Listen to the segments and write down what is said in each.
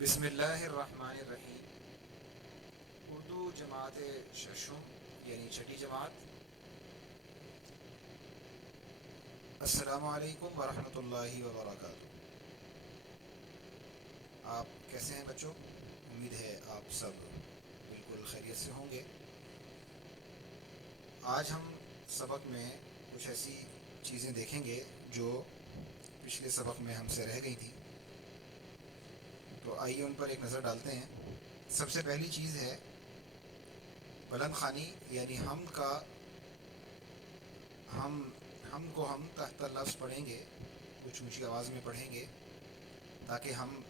بسم اللہ الرحمن الرحیم۔ اردو جماعت ششم یعنی چھٹی جماعت، السلام علیکم ورحمۃ اللہ وبرکاتہ۔ آپ کیسے ہیں بچوں؟ امید ہے آپ سب بالکل خیریت سے ہوں گے۔ آج ہم سبق میں کچھ ایسی چیزیں دیکھیں گے جو پچھلے سبق میں ہم سے رہ گئی تھیں، تو آئیے ان پر ایک نظر ڈالتے ہیں۔ سب سے پہلی چیز ہے بلند خوانی، یعنی حمد کا ہم کو ہم تحت لفظ پڑھیں گے، کچھ اونچی آواز میں پڑھیں گے تاکہ ہم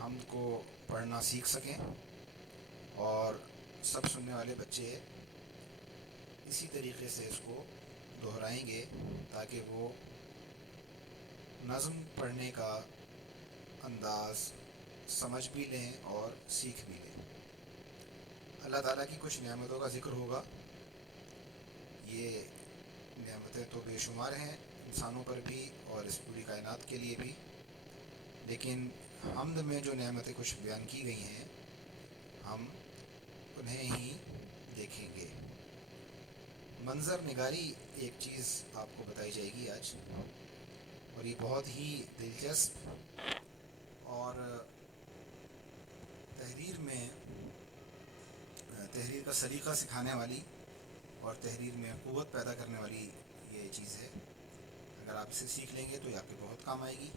حمد کو پڑھنا سیکھ سکیں، اور سب سننے والے بچے اسی طریقے سے اس کو دہرائیں گے تاکہ وہ نظم پڑھنے کا انداز سمجھ بھی لیں اور سیکھ بھی لیں۔ اللہ تعالیٰ کی کچھ نعمتوں کا ذکر ہوگا۔ یہ نعمتیں تو بے شمار ہیں انسانوں پر بھی اور اس پوری کائنات کے لیے بھی، لیکن حمد میں جو نعمتیں کچھ بیان کی گئی ہیں ہم انہیں ہی دیکھیں گے۔ منظر نگاری ایک چیز آپ کو بتائی جائے گی آج، اور یہ بہت ہی دلچسپ اور تحریر کا سلیقہ سکھانے والی اور تحریر میں قوت پیدا کرنے والی یہ چیز ہے۔ اگر آپ اسے سیکھ لیں گے تو یہ آپ کے بہت کام آئے گی۔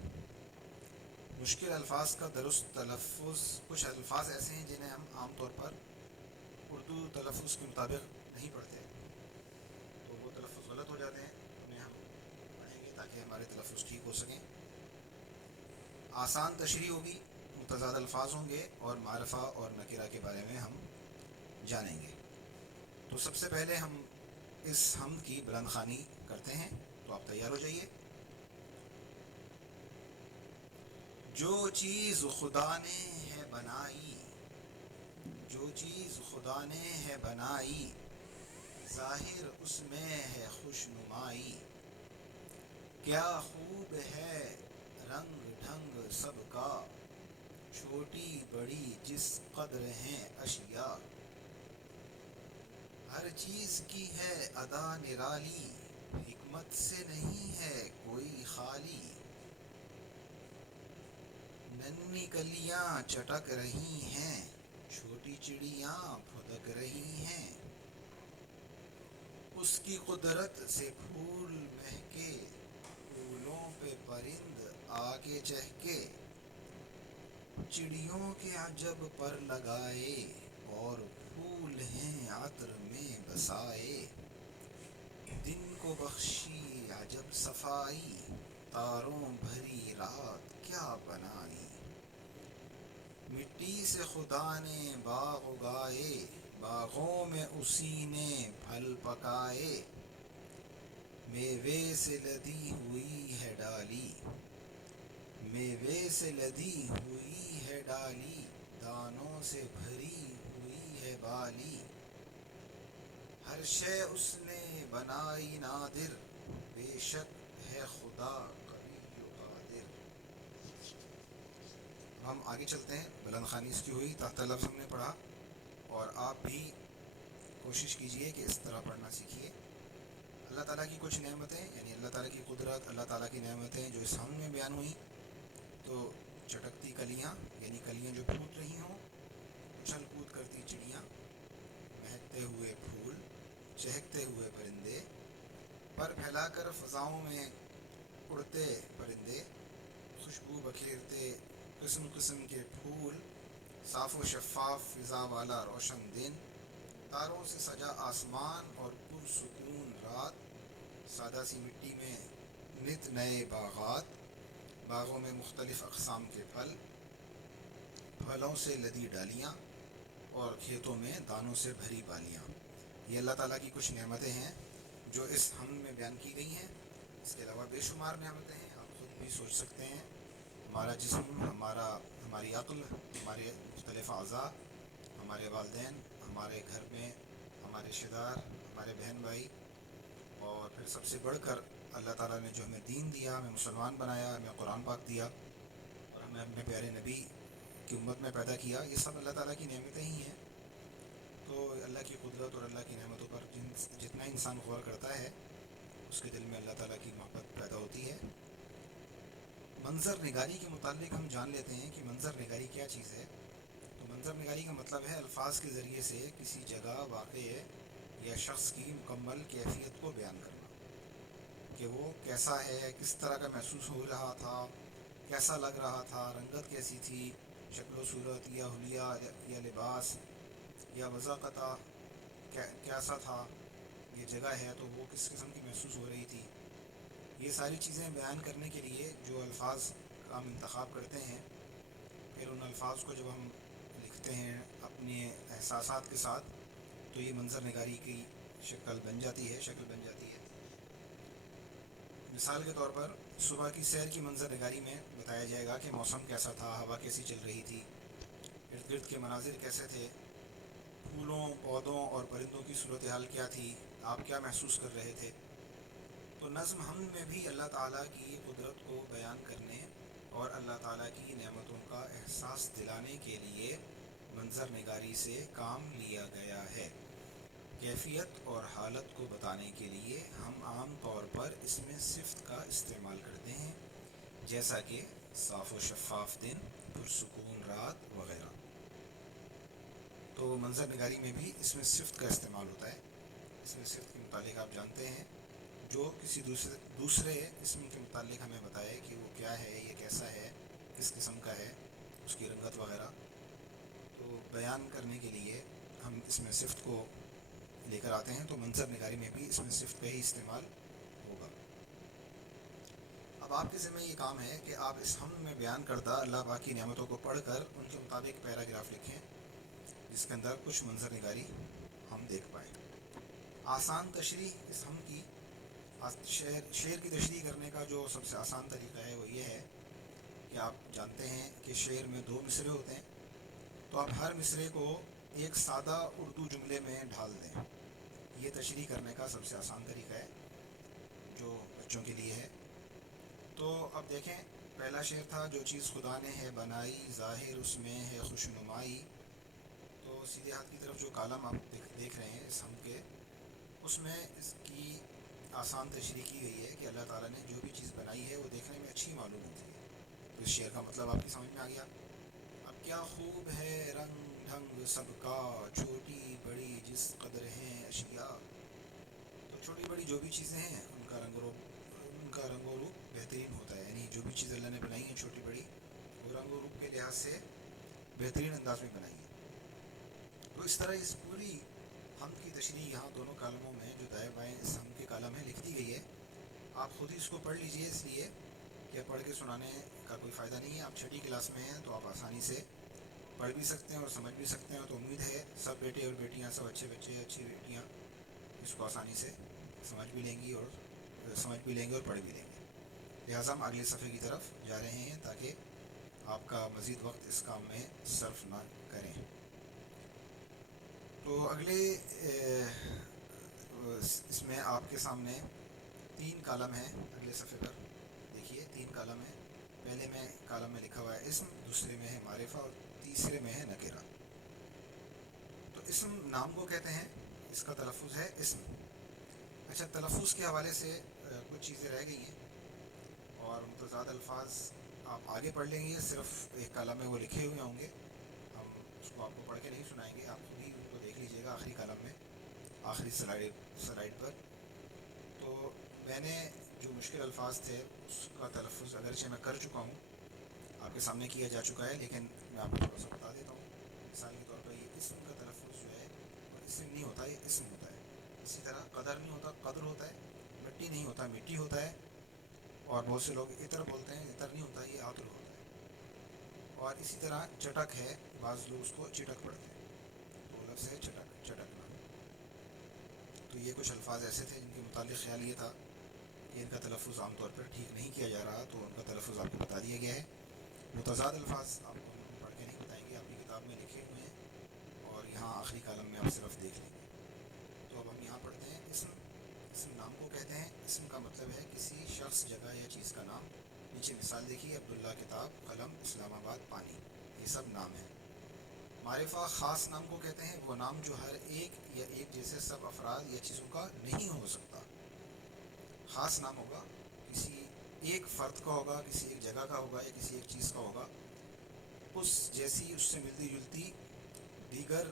مشکل الفاظ کا درست تلفظ، کچھ الفاظ ایسے ہیں جنہیں ہم عام طور پر اردو تلفظ کے مطابق نہیں پڑھتے، تو وہ تلفظ غلط ہو جاتے ہیں، انہیں ہم پڑھیں گے تاکہ ہمارے تلفظ ٹھیک ہو سکیں۔ آسان تشریح ہوگی، متضاد الفاظ ہوں گے، اور معرفہ اور نکرہ کے بارے میں ہم جانیں گے۔ تو سب سے پہلے ہم اس حمد کی بلند خوانی کرتے ہیں، تو آپ تیار ہو جائیے۔ جو چیز خدا نے ہے بنائی، جو چیز خدا نے ہے بنائی، ظاہر اس میں ہے خوش نمائی۔ کیا خوب ہے رنگ ڈھنگ سب کا، چھوٹی بڑی جس قدر ہیں اشیاء۔ ہر چیز کی ہے ادا نرالی، حکمت سے نہیں ہے کوئی خالی۔ ننھی کلیاں چٹک رہی ہیں، چھوٹی چڑیاں پھدک رہی ہیں۔ اس کی قدرت سے پھول مہکے، پھولوں پہ پرند آکے چہکے۔ چڑیوں کے عجب پر لگائے، اور پھول ہیں عطر میں بسائے۔ دن کو بخشی عجب صفائی، تاروں بھری رات کیا بنائی۔ مٹی سے خدا نے باغ اگائے، باغوں میں اسی نے پھل پکائے۔ میوے سے لدی ہوئی ہے ڈالی، میوے سے لدی ہوئی ہے ڈالی، دانوں سے بھری ہوئی ہے بالی۔ ہر شے اس نے بنائی نادر، بے شک ہے خدا قوی و قادر۔ ہم آگے چلتے ہیں۔ بلند خوانی اس کی ہوئی، تحت لفظ ہم نے پڑھا، اور آپ بھی کوشش کیجئے کہ اس طرح پڑھنا سیکھیے۔ اللہ تعالیٰ کی کچھ نعمتیں، یعنی اللہ تعالیٰ کی قدرت، اللہ تعالیٰ کی نعمتیں جو اس حمد میں بیان ہوئیں، تو چٹکتی کلیاں یعنی کلیاں جو پھوٹ رہی ہوں، اچھل کود کرتی چڑیاں، مہکتے ہوئے پھول، چہکتے ہوئے پرندے، پر پھیلا کر فضاؤں میں اڑتے پرندے، خوشبو بکھیرتے قسم قسم کے پھول، صاف و شفاف فضا والا روشن دن، تاروں سے سجا آسمان اور پرسکون رات، سادہ سی مٹی میں نت نئے باغات، باغوں میں مختلف اقسام کے پھل، پھلوں سے لدی ڈالیاں، اور کھیتوں میں دانوں سے بھری بالیاں۔ یہ اللہ تعالیٰ کی کچھ نعمتیں ہیں جو اس حمد میں بیان کی گئی ہیں۔ اس کے علاوہ بے شمار نعمتیں ہیں، آپ خود بھی سوچ سکتے ہیں۔ ہمارا جسم، ہماری عقل، ہمارے مختلف اعضاء، ہمارے والدین، ہمارے گھر میں ہمارے رشتہ دار، ہمارے بہن بھائی، اور پھر سب سے بڑھ کر اللہ تعالیٰ نے جو ہمیں دین دیا، ہمیں مسلمان بنایا، ہمیں قرآن پاک دیا، اور ہمیں اپنے پیارے نبی کی امت میں پیدا کیا، یہ سب اللہ تعالیٰ کی نعمتیں ہی ہیں۔ تو اللہ کی قدرت اور اللہ کی نعمتوں پر جتنا انسان غور کرتا ہے اس کے دل میں اللہ تعالیٰ کی محبت پیدا ہوتی ہے۔ منظر نگاری کے متعلق ہم جان لیتے ہیں کہ منظر نگاری کیا چیز ہے۔ تو منظر نگاری کا مطلب ہے الفاظ کے ذریعے سے کسی جگہ، واقعے یا شخص کی مکمل کیفیت کو بیان کرنا، کہ وہ کیسا ہے، کس طرح کا محسوس ہو رہا تھا، کیسا لگ رہا تھا، رنگت کیسی تھی، شکل و صورت یا حلیہ یا لباس یا وضاقت کیسا تھا، یہ جگہ ہے تو وہ کس قسم کی محسوس ہو رہی تھی۔ یہ ساری چیزیں بیان کرنے کے لیے جو الفاظ کا ہم انتخاب کرتے ہیں، پھر ان الفاظ کو جب ہم لکھتے ہیں اپنے احساسات کے ساتھ، تو یہ منظر نگاری کی شکل بن جاتی ہے۔ مثال کے طور پر صبح کی سیر کی منظر نگاری میں بتایا جائے گا کہ موسم کیسا تھا، ہوا کیسی چل رہی تھی، ارد گرد کے مناظر کیسے تھے، پھولوں، پودوں اور پرندوں کی صورتحال کیا تھی، آپ کیا محسوس کر رہے تھے۔ تو نظم ہم میں بھی اللہ تعالیٰ کی قدرت کو بیان کرنے اور اللہ تعالیٰ کی نعمتوں کا احساس دلانے کے لیے منظر نگاری سے کام لیا گیا ہے۔ کیفیت اور حالت کو بتانے کے لیے ہم عام طور پر اس میں صفت کا استعمال کرتے ہیں، جیسا کہ صاف و شفاف دن، پرسکون رات وغیرہ۔ تو منظر نگاری میں بھی اس میں صفت کا استعمال ہوتا ہے۔ اس میں صفت کے متعلق آپ جانتے ہیں، جو کسی دوسرے اسم کے متعلق ہمیں بتائے کہ وہ کیا ہے، یہ کیسا ہے، کس قسم کا ہے، اس کی رنگت وغیرہ۔ تو بیان کرنے کے لیے ہم اس میں صفت کو لے کر آتے ہیں، تو منظر نگاری میں بھی اس میں صفت کا ہی استعمال ہوگا۔ اب آپ کے ذمہ یہ کام ہے کہ آپ اس حمد میں بیان کردہ اللہ پاک کی نعمتوں کو پڑھ کر ان کے مطابق پیراگراف لکھیں، جس کے اندر کچھ منظر نگاری ہم دیکھ پائیں۔ آسان تشریح اس حمد کی، شعر کی تشریح کرنے کا جو سب سے آسان طریقہ ہے وہ یہ ہے کہ آپ جانتے ہیں کہ شعر میں 2 مصرعے ہوتے ہیں، تو آپ ہر مصرعے کو ایک سادہ اردو جملے میں ڈھال دیں۔ یہ تشریح کرنے کا سب سے آسان طریقہ ہے جو بچوں کے لیے ہے۔ تو اب دیکھیں، پہلا شعر تھا، جو چیز خدا نے ہے بنائی، ظاہر اس میں ہے خوش نمائی۔ تو سیدھے ہاتھ کی طرف جو کالم آپ دیکھ رہے ہیں اس حمد کے، اس میں اس کی آسان تشریح کی گئی ہے کہ اللہ تعالیٰ نے جو بھی چیز بنائی ہے وہ دیکھنے میں اچھی معلوم ہوتی ہے۔ تو اس شعر کا مطلب آپ کی سمجھ میں آ گیا۔ اب کیا خوب ہے رنگ ڈھنگ سب کا، چھوٹی بڑی جس قدر ہیں اشیاء۔ تو چھوٹی بڑی جو بھی چیزیں ہیں ان کا رنگ و روپ بہترین ہوتا ہے، یعنی جو بھی چیز اللہ نے بنائی ہیں چھوٹی بڑی، وہ رنگ و روپ کے لحاظ سے بہترین انداز میں بنائی ہے۔ تو اس طرح اس پوری حمد کی تشریح یہاں دونوں کالموں میں جو دائیں بائیں اس حمد کے کالم ہے لکھ دی گئی ہے۔ آپ خود ہی اس کو پڑھ لیجئے، اس لیے کہ پڑھ کے سنانے کا کوئی فائدہ نہیں ہے۔ آپ چھٹی کلاس میں ہیں تو آپ آسانی سے پڑھ بھی سکتے ہیں اور سمجھ بھی سکتے ہیں، تو امید ہے سب بیٹے اور بیٹیاں، سب اچھے بچے، اچھی بیٹیاں اس کو آسانی سے سمجھ بھی لیں گی اور پڑھ بھی لیں گے۔ لہٰذا ہم اگلے صفحے کی طرف جا رہے ہیں تاکہ آپ کا مزید وقت اس کام میں صرف نہ کریں۔ تو اگلے اس میں آپ کے سامنے 3 کالم ہیں، اگلے صفحے پر دیکھیے 3 کالم ہیں۔ پہلے میں کالم میں لکھا ہوا ہے اسم، دوسرے میں ہے معرفہ اور تیسرے میں ہے نکرہ۔ تو اسم نام کو کہتے ہیں، اس کا تلفظ ہے اسم۔ اچھا، تلفظ کے حوالے سے کچھ چیزیں رہ گئی ہیں اور متضاد الفاظ آپ آگے پڑھ لیں گے، صرف ایک کالم میں وہ لکھے ہوئے ہوں گے، ہم اس کو آپ کو پڑھ کے نہیں سنائیں گے، آپ خود ہی ان کو دیکھ لیجیے گا آخری کالم میں، آخری سلائڈ پر۔ تو میں نے جو مشکل الفاظ تھے اس کا تلفظ اگرچہ میں کر چکا ہوں، آپ کے سامنے کیا جا چکا ہے، لیکن میں آپ کو تھوڑا سا بتا دیتا ہوں۔ مثال کے طور پر یہ اسم کا تلفظ جو ہے وہ اسم نہیں ہوتا، یہ اسم ہوتا ہے۔ اسی طرح قدر نہیں ہوتا، قدر ہوتا ہے۔ مٹی نہیں ہوتا، مٹی ہوتا ہے۔ اور بہت سے لوگ عطر بولتے ہیں، عطر نہیں ہوتا، یہ عطر ہوتا ہے۔ اور اسی طرح چٹک ہے، بعض لوگ اس کو چٹک پڑھتے ہیں، تو لفظ ہے چٹکنا۔ تو یہ کچھ الفاظ ایسے تھے جن کے متعلق خیال یہ تھا کہ ان کا تلفظ عام طور پر ٹھیک نہیں کیا جا رہا، تو ان کا تلفظ آپ کو بتا دیا گیا ہے۔ متضاد الفاظ آپ کو ہم پڑھ کے نہیں بتائیں گے، آپ کی کتاب میں لکھے ہوئے ہیں اور یہاں آخری کالم میں آپ صرف دیکھ لیں گے۔ تو اب ہم یہاں پڑھتے ہیں اسم۔ اسم نام کو کہتے ہیں، اسم کا مطلب ہے کسی شخص، جگہ یا چیز کا نام۔ نیچے مثال دیکھیے، عبداللہ کتاب، قلم، اسلام آباد پانی، یہ سب نام ہیں۔ معرفہ خاص نام کو کہتے ہیں وہ نام جو ہر ایک یا ایک جیسے سب افراد یا چیزوں کا نہیں ہو سکتا۔ خاص نام ہوگا، کسی ایک فرد کا ہوگا، کسی ایک جگہ کا ہوگا یا کسی ایک چیز کا ہوگا، اس جیسی اس سے ملتی جلتی دیگر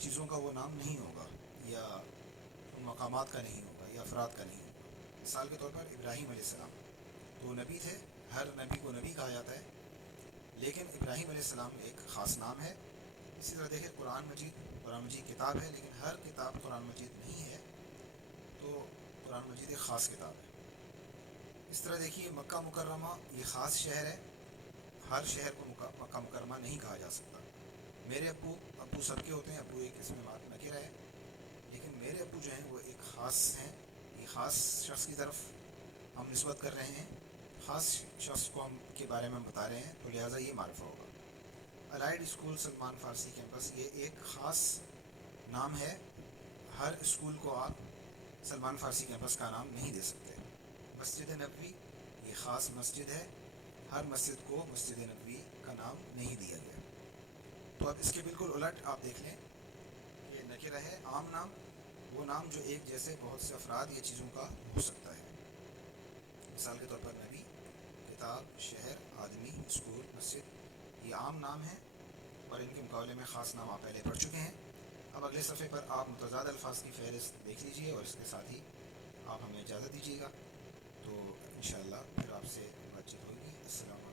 چیزوں کا وہ نام نہیں ہوگا، یا ان مقامات کا نہیں ہوگا، یا افراد کا نہیں ہوگا۔ مثال کے طور پر ابراہیم علیہ السلام تو نبی تھے، ہر نبی کو نبی کہا جاتا ہے، لیکن ابراہیم علیہ السلام ایک خاص نام ہے۔ اسی طرح دیکھیں قرآن مجید کتاب ہے، لیکن ہر کتاب قرآن مجید نہیں ہے، تو قرآن مجید ایک خاص کتاب ہے۔ اس طرح دیکھیے مکہ مکرمہ یہ خاص شہر ہے، ہر شہر کو مکہ مکرمہ نہیں کہا جا سکتا۔ میرے ابو سب کے ہوتے ہیں، ابو ایک اس میں نکرہ ہے، لیکن میرے ابو جو ہیں وہ ایک خاص ہیں، یہ خاص شخص کی طرف ہم نسبت کر رہے ہیں، خاص شخص کو ہم کے بارے میں بتا رہے ہیں، تو لہٰذا یہ معرفہ ہوگا۔ الائڈ اسکول سلمان فارسی کیمپس یہ ایک خاص نام ہے، ہر اسکول کو آپ سلمان فارسی کیمپس کا نام نہیں دے سکتے۔ مسجد نبوی یہ خاص مسجد ہے، ہر مسجد کو مسجد نبوی کا نام نہیں دیا گیا۔ تو اب اس کے بالکل الٹ آپ دیکھ لیں کہ نکرہ ہے عام نام، وہ نام جو ایک جیسے بہت سے افراد یا چیزوں کا ہو سکتا ہے۔ مثال کے طور پر نبی، کتاب، شہر، آدمی، اسکول، مسجد یہ عام نام ہیں، اور ان کے مقابلے میں خاص نام آپ پہلے پڑھ چکے ہیں۔ اب اگلے صفحے پر آپ متضاد الفاظ کی فہرست دیکھ لیجئے، اور اس کے ساتھ ہی آپ ہمیں اجازت دیجیے گا، تو انشاءاللہ پھر آپ سے بات چیت ہوگی۔ السلام